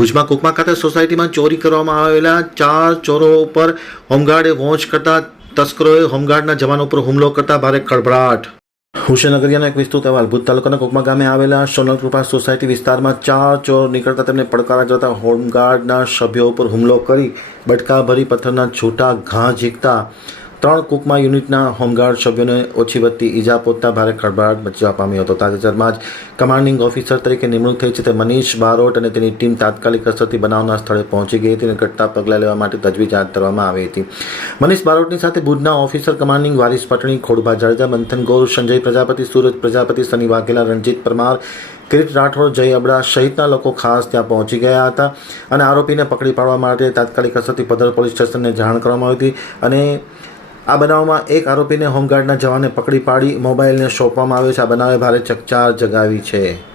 ભુજમાં કુકમા ખાતે સોસાયટીમાં ચોરી કરવામાં આવેલા ચાર ચોરો ઉપર હોમગાર્ડે વોચ કરતા તસ્કરોએ હોમગાર્ડના જવાનો ઉપર હુમલો કરતા ભારે ખળભળાટ હુશનગરિયાનો એક વિસ્તૃત અહેવાલ. ભુજ તાલુકાના કુકમા ગામે આવેલા સોનલ કૃપા સોસાયટી વિસ્તારમાં ચાર ચોર નીકળતા તેમને પડકારા જતા હોમગાર્ડના સભ્યો ઉપર હુમલો કરી બટકા ભરી પથ્થરના છૂટા ઘા ઝીકતા ત્રણ કુકમા યુનિટના હોમગાર્ડ સભ્યોને ઓછી વધતી ઈજા પહોંચતા ભારે ખળભળાટ મચવા પામ્યો હતો. તાજેતરમાં જ કમાન્ડિંગ ઓફિસર તરીકે નિમણૂક થઈ છે તે મનીષ બારોટ અને તેની ટીમ તાત્કાલિક અસરથી બનાવના સ્થળે પહોંચી ગઈ હતી અને ઘટતા પગલાં લેવા માટે તજવીજ હાથ ધરવામાં આવી હતી. મનીષ બારોટની સાથે ભુજના ઓફિસર કમાન્ડિંગ વારીસ પટણી, ખોડભા જાડેજા, મંથન ગોર, સંજય પ્રજાપતિ, સુરજ પ્રજાપતિ, સની વાઘેલા, રણજીત પરમાર, કિરીટ રાઠોડ, જય અબડા સહિતના લોકો ખાસ ત્યાં પહોંચી ગયા હતા અને આરોપીને પકડી પાડવા માટે તાત્કાલિક અસરથી પધર પોલીસ સ્ટેશનને જાણ કરવામાં આવી હતી અને આ બનાવમાં એક આરોપીને હોમગાર્ડના જવાને પકડી પાડી મોબાઈલને સોંપવામાં આવ્યો છે. આ બનાવે ભારે ચકચાર જગાવી છે.